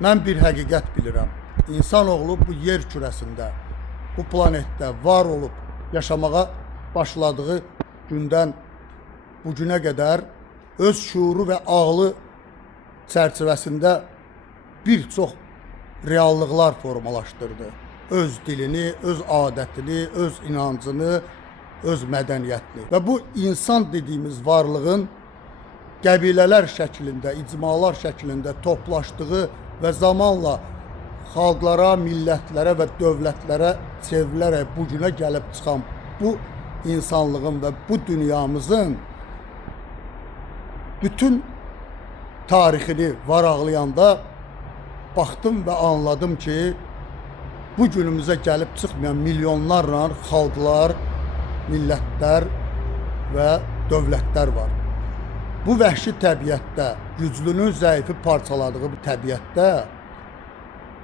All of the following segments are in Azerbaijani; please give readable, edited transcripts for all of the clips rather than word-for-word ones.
Mən bir həqiqət bilirəm. İnsanoğlu bu yer kürəsində, bu planetdə var olub yaşamağa başladığı gündən bu günə qədər öz şuuru və ağlı çərçivəsində bir çox reallıqlar formalaşdırdı. Öz dilini, öz adətini, öz inancını, öz mədəniyyətini. Və bu insan dediyimiz varlığın qəbilələr şəklində, icmalar şəklində toplaşdığı və zamanla xalqlara, millətlərə və dövlətlərə çevrilərək bu günə gəlib çıxan bu insanlığın və bu dünyamızın bütün tarixini varaqlayanda baxdım və anladım ki, bu günümüzə gəlib çıxmayan milyonlarla xalqlar, millətlər və dövlətlər var. Bu vəhşi təbiətdə, güclünün zəifi parçaladığı bu təbiətdə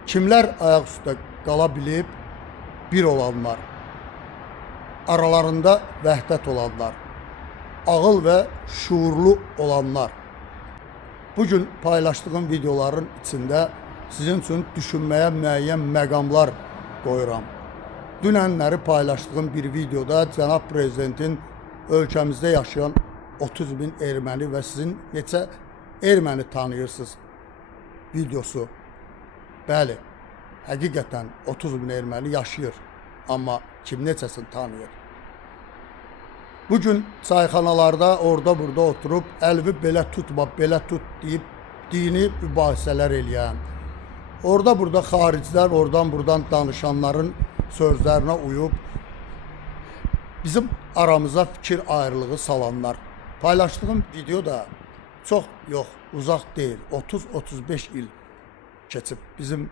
kimlər ayaq üstə qala bilib? Bir olanlar, aralarında vəhdət olanlar, ağıl və şuurlu olanlar. Bugün paylaşdığım videoların içində sizin üçün düşünməyə müəyyən məqamlar qoyuram. Dünənləri paylaşdığım bir videoda cənab prezidentin ölkəmizdə yaşayan 30 bin erməni və sizin neçə erməni tanıyırsınız videosu. Bəli, həqiqətən 30 bin erməni yaşayır, amma kim neçəsini tanıyır? Bugün çayxanalarda orada burada oturub əlvi belə tutma, belə tut deyib dini mübahisələr eləyən, orada burada xaricilər oradan buradan danışanların sözlərinə uyub bizim aramıza fikir ayrılığı salanlar. Paylaşdığım video da çox yox, uzaq deyil, 30-35 il keçib bizim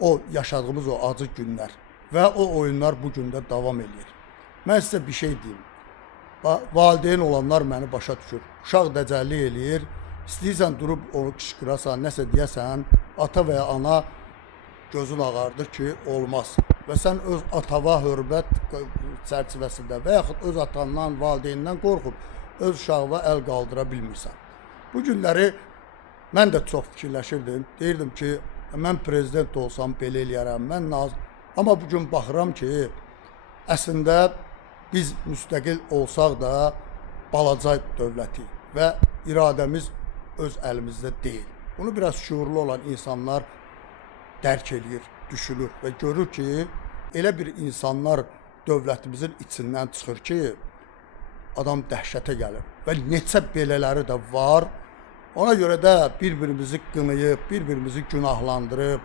o yaşadığımız o acı günlər və o oyunlar bugün də davam edir. Mən sizə bir şey deyim. Valideyn olanlar məni başa düşür. Uşaq dəcəllik eləyir. İstəyirsən durub onu qışqırasan, nəsə deyəsən, ata və ya ana gözün ağardı ki, olmaz. Və sən öz atava hörmət çərçivəsində və yaxud öz atandan, valideynindən qorxub öz uşağına əl qaldıra bilmirsən. Bu günləri mən də çox fikirləşirdim. Deyirdim ki, mən prezident olsam belə eləyərəm, mən nazir. Amma bugün baxıram ki, əslində biz müstəqil olsaq da balaca dövlətik və iradəmiz öz əlimizdə deyil. Bunu biraz şuurlu olan insanlar dərk edir, düşünür və görür ki, elə bir insanlar dövlətimizin içindən çıxır ki, adam dəhşətə gəlir və neçə belələri də var. Ona görə də bir-birimizi qınayıb, bir-birimizi günahlandırıb,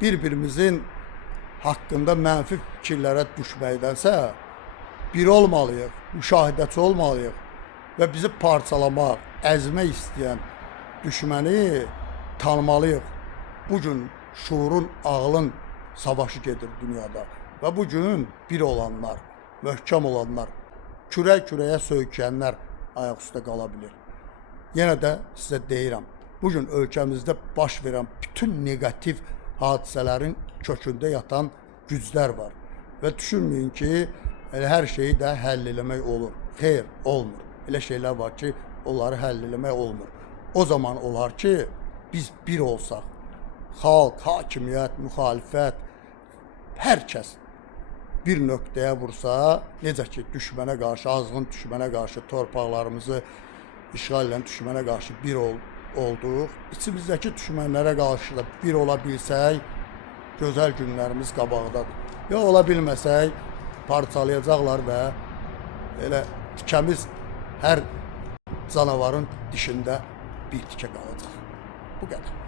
bir-birimizin haqqında mənfi fikirlərə düşməkdənsə, bir olmalıyıq, müşahidəçi olmalıyıq və bizi parçalamaq, əzmək istəyən düşməni tanımalıyıq. Bugün şuurun, ağlın savaşı gedir dünyada və bugün bir olanlar, möhkəm olanlar, kürək-kürəyə söykəyənlər ayaq üstə qala bilir. Yenə də sizə deyirəm, bugün ölkəmizdə baş verən bütün negativ hadisələrin kökündə yatan güclər var və düşünməyin ki, hər şeyi də həll eləmək olur. Xeyr, olmur. Elə şeylər var ki, onları həll eləmək olmur. O zaman olar ki, biz bir olsaq, xalq, hakimiyyət, müxalifət, hər kəs bir nöqtəyə vursa, necə ki, düşmənə qarşı, azğın düşmənə qarşı torpaqlarımızı işğal edən düşmənə qarşı bir olduq. İçimizdəki düşmənlərə qarşı da bir ola bilsək, gözəl günlərimiz qabaqdadır. Ya ola bilməsək, parçalayacaqlar və elə tikəmiz hər canavarın dişində bir tikə qalacaq. Bu qədər.